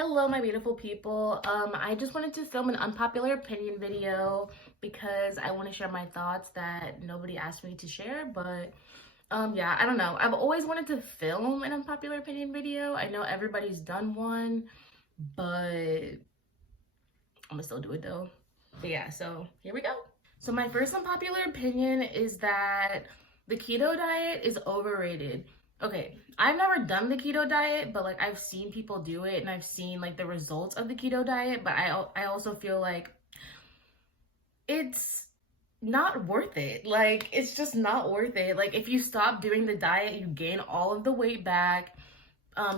Hello, my beautiful people. I just wanted to film an unpopular opinion video because I want to share my thoughts that nobody asked me to share, but yeah, I don't know. I've always wanted to film an unpopular opinion video. I know everybody's done one, but I'm gonna still do it though. But yeah, so here we go. So my first unpopular opinion is that the keto diet is overrated. Okay, I've never done the keto diet, but like I've seen people do it and I've seen like the results of the keto diet, but I also feel like it's not worth it. Like it's just not worth it. Like if you stop doing the diet, you gain all of the weight back.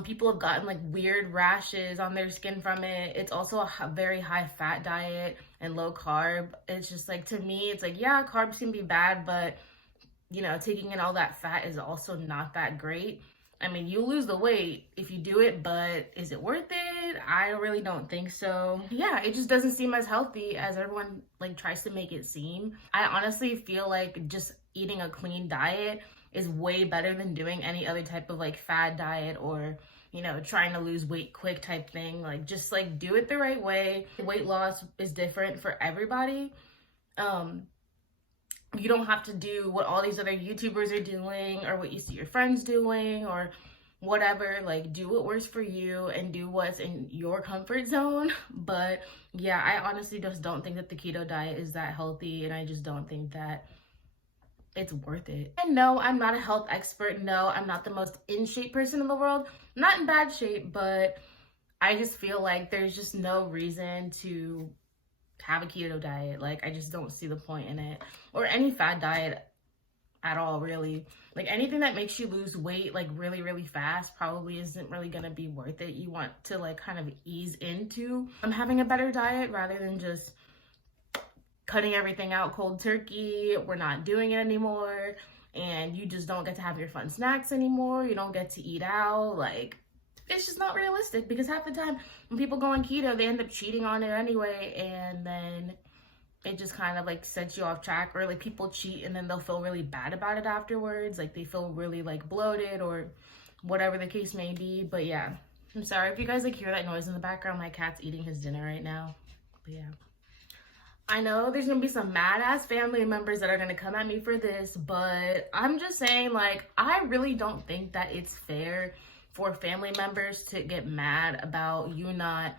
People have gotten like weird rashes on their skin from it. It's also a very high fat diet and low carb. It's just like, to me, it's like, yeah, carbs can be bad, but you know, taking in all that fat is also not that great. I mean, you lose the weight if you do it, but is it worth it? I really don't think so. Yeah, it just doesn't seem as healthy as everyone like tries to make it seem. I honestly feel like just eating a clean diet is way better than doing any other type of like fad diet or, you know, trying to lose weight quick type thing. Like just like do it the right way. Weight loss is different for everybody. You don't have to do what all these other YouTubers are doing or what you see your friends doing or whatever. Like do what works for you and do what's in your comfort zone. But yeah, I honestly just don't think that the keto diet is that healthy, and I just don't think that it's worth it. And no, I'm not a health expert. No, I'm not the most in shape person in the world. Not in bad shape, but I just feel like there's just no reason to have a keto diet. Like I just don't see the point in it, or any fad diet at all, really. Like anything that makes you lose weight like really fast probably isn't really gonna be worth it. You want to like kind of ease into having a better diet rather than just cutting everything out cold turkey. We're not doing it anymore, and you just don't get to have your fun snacks anymore. You don't get to eat out. Like it's just not realistic, because half the time when people go on keto, they end up cheating on it anyway, and then it just kind of like sets you off track. Or like people cheat and then they'll feel really bad about it afterwards, like they feel really like bloated or whatever the case may be. But yeah, I'm sorry if you guys like hear that noise in the background. My cat's eating his dinner right now. But yeah, I know there's gonna be some mad ass family members that are gonna come at me for this, but I'm just saying, like, I really don't think that it's fair for family members to get mad about you not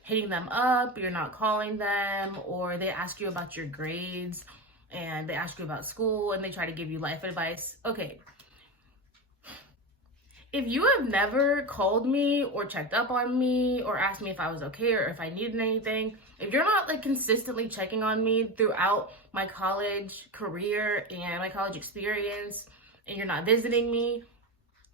hitting them up, you're not calling them, or they ask you about your grades and they ask you about school and they try to give you life advice. Okay, if you have never called me or checked up on me or asked me if I was okay or if I needed anything, if you're not like consistently checking on me throughout my college career and my college experience, and you're not visiting me,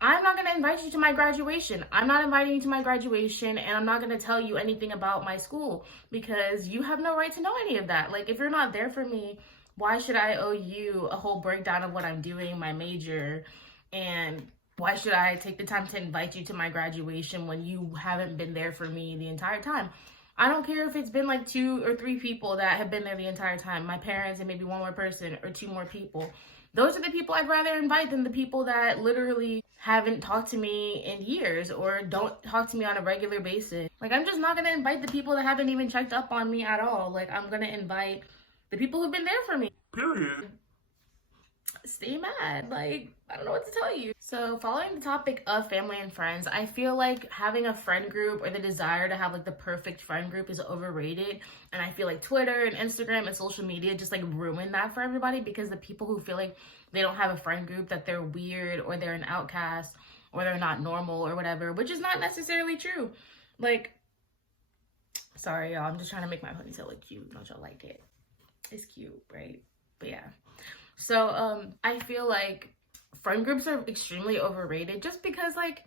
I'm not going to invite you to my graduation. I'm not inviting you to my graduation, and I'm not going to tell you anything about my school, because you have no right to know any of that. Like, if you're not there for me, why should I owe you a whole breakdown of what I'm doing, my major, and why should I take the time to invite you to my graduation when you haven't been there for me the entire time? I don't care if it's been like 2 or 3 people that have been there the entire time, my parents and maybe one more person or 2 more people. Those are the people I'd rather invite than the people that literally haven't talked to me in years or don't talk to me on a regular basis. Like, I'm just not gonna invite the people that haven't even checked up on me at all. Like, I'm gonna invite the people who've been there for me. Period. Stay mad. Like, I don't know what to tell you. So following the topic of family and friends, I feel like having a friend group or the desire to have like the perfect friend group is overrated. And I feel like Twitter and Instagram and social media just like ruin that for everybody, because the people who feel like they don't have a friend group, that they're weird or they're an outcast or they're not normal or whatever, which is not necessarily true. Like, sorry y'all, I'm just trying to make my ponytail look cute. Don't y'all like it? It's cute, right? But yeah. So I feel like friend groups are extremely overrated, just because like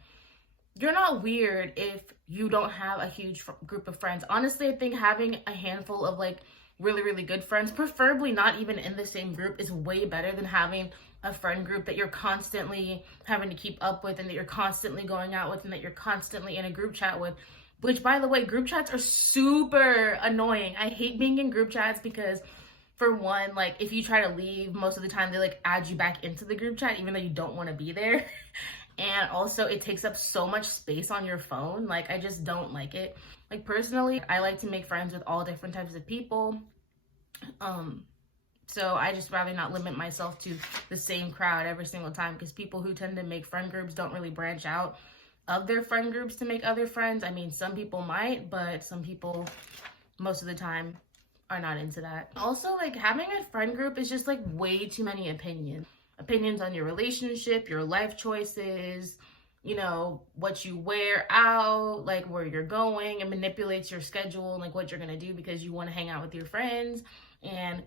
you're not weird if you don't have a huge group of friends. Honestly, I think having a handful of like really good friends, preferably not even in the same group, is way better than having a friend group that you're constantly having to keep up with and that you're constantly going out with and that you're constantly in a group chat with. Which, by the way, group chats are super annoying. I hate being in group chats because, for one, like if you try to leave, most of the time they like add you back into the group chat even though you don't want to be there. And also it takes up so much space on your phone. Like, I just don't like it. Like, personally, I like to make friends with all different types of people. So I just rather not limit myself to the same crowd every single time, because people who tend to make friend groups don't really branch out of their friend groups to make other friends. I mean, some people might, but some people most of the time are not into that. Also, like, having a friend group is just like way too many opinions on your relationship, your life choices, you know, what you wear out, like where you're going. It manipulates your schedule and like what you're gonna do because you want to hang out with your friends, and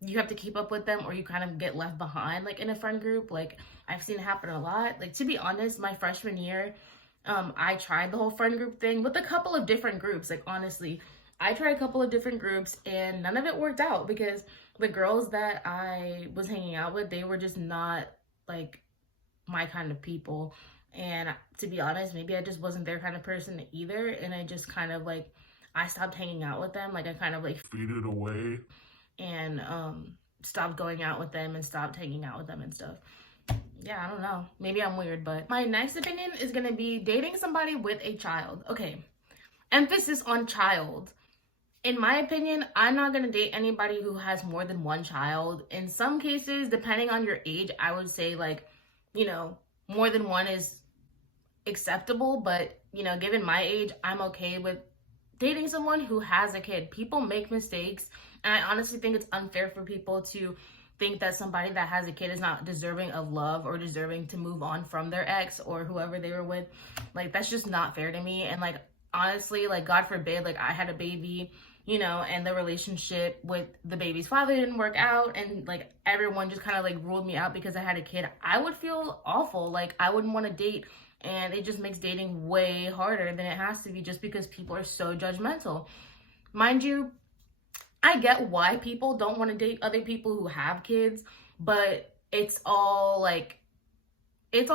you have to keep up with them, or you kind of get left behind like in a friend group. Like, I've seen it happen a lot. Like, to be honest, my freshman year, I tried the whole friend group thing with a couple of different groups. Like, honestly, I tried a couple of different groups and none of it worked out, because the girls that I was hanging out with, they were just not like my kind of people. And to be honest, maybe I just wasn't their kind of person either. And I just kind of like, I stopped hanging out with them. Like, I kind of like faded away and stopped going out with them and stopped hanging out with them and stuff. Yeah, I don't know. Maybe I'm weird, but my next opinion is gonna be dating somebody with a child. Okay, emphasis on child. In my opinion, I'm not gonna date anybody who has more than one child. In some cases, depending on your age, I would say, like, you know, more than one is acceptable, but, you know, given my age, I'm okay with dating someone who has a kid. People make mistakes, and I honestly think it's unfair for people to think that somebody that has a kid is not deserving of love or deserving to move on from their ex or whoever they were with. Like, that's just not fair to me. And like, honestly, like, God forbid, like, I had a baby, you know, and the relationship with the baby's father didn't work out, and like everyone just kind of like ruled me out because I had a kid, I would feel awful. Like, I wouldn't want to date, and it just makes dating way harder than it has to be, just because people are so judgmental. Mind you, I get why people don't want to date other people who have kids, but it's all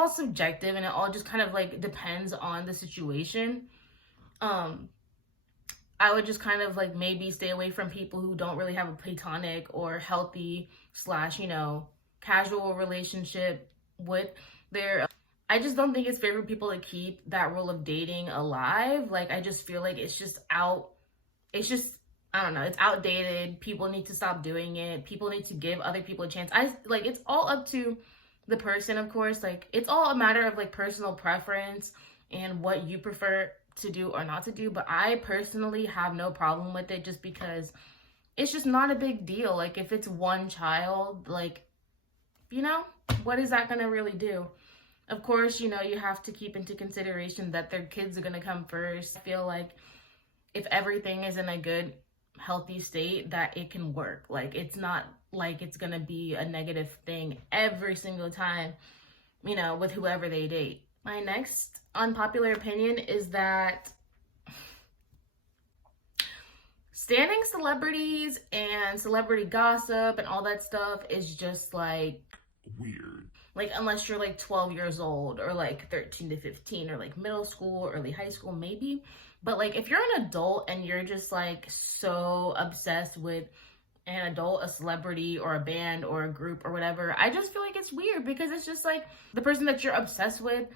subjective, and it all just kind of like depends on the situation. I would just kind of like maybe stay away from people who don't really have a platonic or healthy / you know, casual relationship with their. I just don't think it's fair for people to keep that rule of dating alive. Like, I just feel like it's just I don't know, it's outdated. People need to stop doing it. People need to give other people a chance. It's all up to the person, of course. Like, it's all a matter of like personal preference and what you prefer to do or not to do. But I personally have no problem with it, just because it's just not a big deal. Like, if it's one child, like, you know, what is that gonna really do? Of course, you know, you have to keep into consideration that their kids are gonna come first. I feel like if everything is in a good, healthy state, that it can work. Like, it's not like it's gonna be a negative thing every single time, you know, with whoever they date. My next unpopular opinion is that standing celebrities and celebrity gossip and all that stuff is just like weird. Like, unless you're like 12 years old or like 13 to 15 or like middle school, early high school, maybe. But like, if you're an adult and you're just like so obsessed with an adult, a celebrity or a band or a group or whatever, I just feel like it's weird, because it's just like the person that you're obsessed with,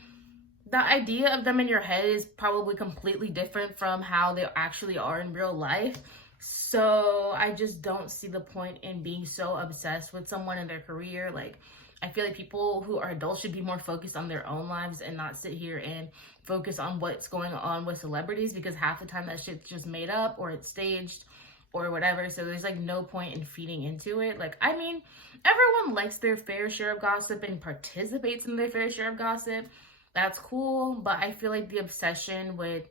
the idea of them in your head is probably completely different from how they actually are in real life. So I just don't see the point in being so obsessed with someone in their career. Like, I feel like people who are adults should be more focused on their own lives and not sit here and focus on what's going on with celebrities, because half the time that shit's just made up or it's staged or whatever. So there's like no point in feeding into it. Like, I mean, everyone likes their fair share of gossip and participates in their fair share of gossip. That's cool, but I feel like the obsession with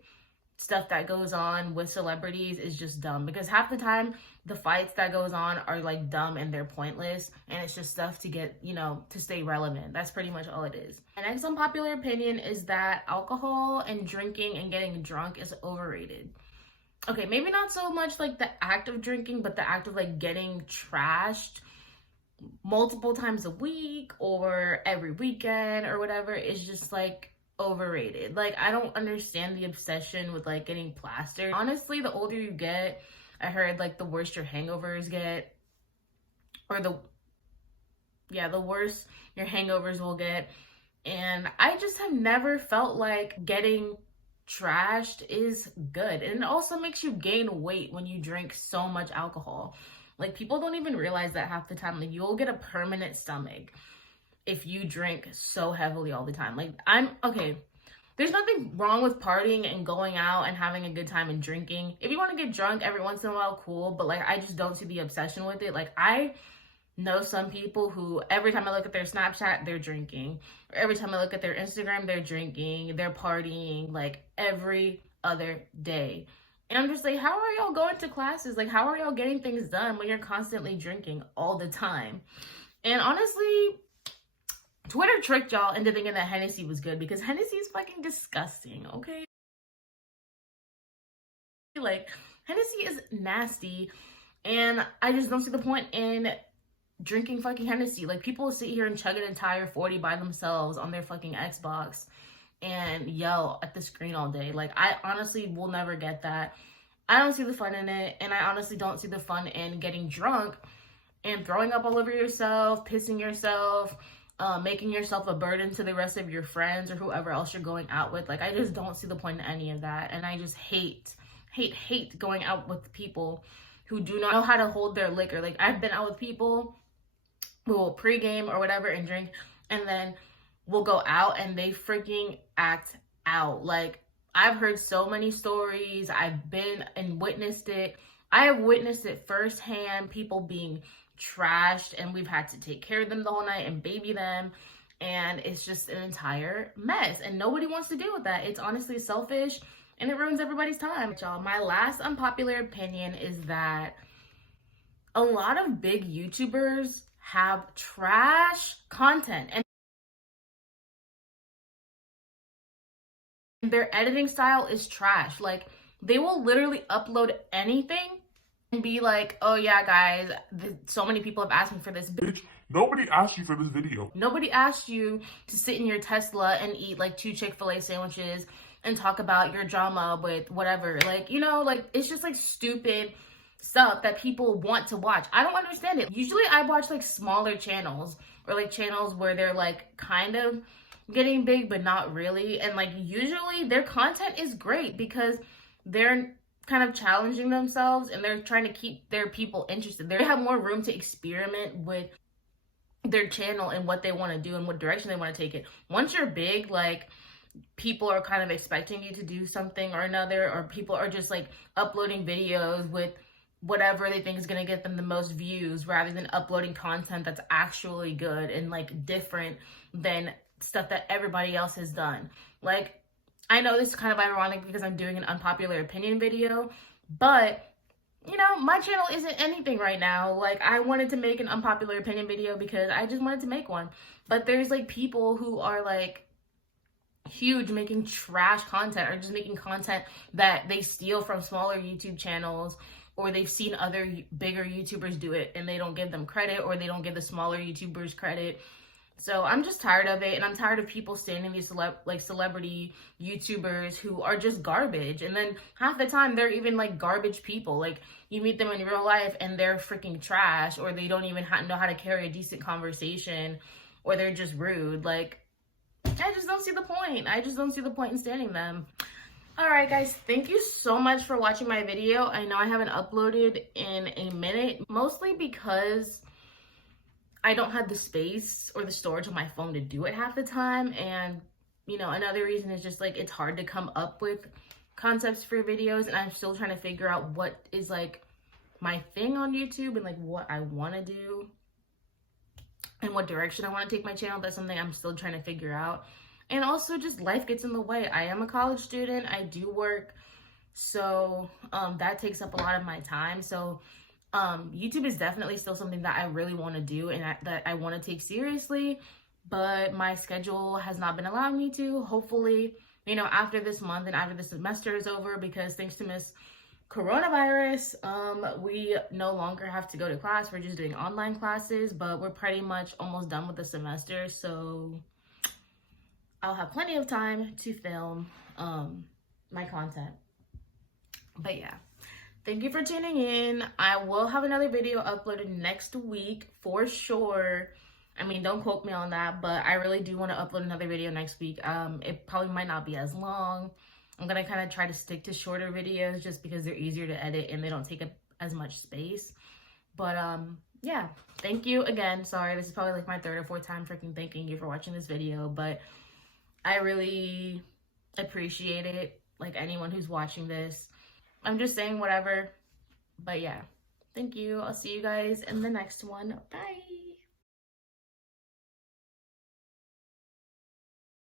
stuff that goes on with celebrities is just dumb, because half the time the fights that goes on are like dumb and they're pointless, and it's just stuff to get, you know, to stay relevant. That's pretty much all it is. My next unpopular opinion is that alcohol and drinking and getting drunk is overrated. Okay, maybe not so much like the act of drinking, but the act of like getting trashed multiple times a week or every weekend or whatever is just like overrated. Like, I don't understand the obsession with like getting plastered. Honestly, the older you get, I heard like the worse your hangovers get, or the worse your hangovers will get. And I just have never felt like getting trashed is good. And it also makes you gain weight when you drink so much alcohol. Like, people don't even realize that half the time. Like, you'll get a permanent stomach if you drink so heavily all the time. Like, okay, there's nothing wrong with partying and going out and having a good time and drinking. If you want to get drunk every once in a while, cool. But like, I just don't see the obsession with it. Like, I know some people who every time I look at their Snapchat, they're drinking. Or every time I look at their Instagram, they're drinking. They're partying like every other day. And I'm just like, how are y'all going to classes? Like, how are y'all getting things done when you're constantly drinking all the time? And honestly, Twitter tricked y'all into thinking that Hennessy was good, because Hennessy is fucking disgusting, okay? Like, Hennessy is nasty, and I just don't see the point in drinking fucking Hennessy. Like, people will sit here and chug an entire 40 by themselves on their fucking Xbox and yell at the screen all day. Like, I honestly will never get that. I don't see the fun in it, and I honestly don't see the fun in getting drunk and throwing up all over yourself, pissing yourself, making yourself a burden to the rest of your friends or whoever else you're going out with. Like, I just don't see the point in any of that. And I just hate going out with people who do not know how to hold their liquor. Like, I've been out with people who will pregame or whatever and drink, and then we'll go out and they freaking act out. Like, I've heard so many stories. I've been and witnessed it. I have witnessed it firsthand, people being trashed, and we've had to take care of them the whole night and baby them, and it's just an entire mess, and nobody wants to deal with that. It's honestly selfish, and it ruins everybody's time. Y'all, my last unpopular opinion is that a lot of big YouTubers have trash content, and their editing style is trash. Like, they will literally upload anything and be like, oh yeah, guys, so many people have asked me for this. Bitch, nobody asked you for this video. Nobody asked you to sit in your Tesla and eat like 2 Chick-fil-A sandwiches and talk about your drama with whatever. Like, you know, like, it's just like stupid stuff that people want to watch. I don't understand it. Usually I watch like smaller channels, or like channels where they're like kind of getting big but not really, and like usually their content is great because they're kind of challenging themselves and they're trying to keep their people interested. They have more room to experiment with their channel and what they want to do and what direction they want to take it. Once you're big, like, people are kind of expecting you to do something or another, or people are just like uploading videos with whatever they think is going to get them the most views, rather than uploading content that's actually good and like different than stuff that everybody else has done. Like, I know this is kind of ironic because I'm doing an unpopular opinion video, but you know, my channel isn't anything right now. Like, I wanted to make an unpopular opinion video because I just wanted to make one. But there's like people who are like huge, making trash content, or just making content that they steal from smaller YouTube channels, or they've seen other bigger YouTubers do it and they don't give them credit, or they don't give the smaller YouTubers credit. So I'm just tired of it, and I'm tired of people standing these celebrity YouTubers who are just garbage. And then half the time they're even like garbage people. Like, you meet them in real life and they're freaking trash, or they don't even know how to carry a decent conversation, or they're just rude. Like, I just don't see the point. I just don't see the point in standing them. All right, guys, thank you so much for watching my video. I know I haven't uploaded in a minute, mostly because I don't have the space or the storage on my phone to do it half the time. And, you know, another reason is just like, it's hard to come up with concepts for videos, and I'm still trying to figure out what is like my thing on YouTube and like what I want to do and what direction I want to take my channel. That's something I'm still trying to figure out. And also, just life gets in the way. I am a college student. I do work. So that takes up a lot of my time. So YouTube is definitely still something that I really want to do and that I want to take seriously, but my schedule has not been allowing me to. Hopefully, you know, after this month and after the semester is over, because thanks to Miss Coronavirus, we no longer have to go to class. We're just doing online classes, but we're pretty much almost done with the semester, so I'll have plenty of time to film my content. But yeah, thank you for tuning in. I will have another video uploaded next week for sure. I mean, don't quote me on that, but I really do want to upload another video next week. It probably might not be as long. I'm gonna kind of try to stick to shorter videos just because they're easier to edit and they don't take up as much space. But yeah, thank you again. Sorry, this is probably like my third or fourth time freaking thanking you for watching this video, but I really appreciate it. Like anyone who's watching this, I'm just saying whatever. But yeah, thank you. I'll see you guys in the next one. Bye.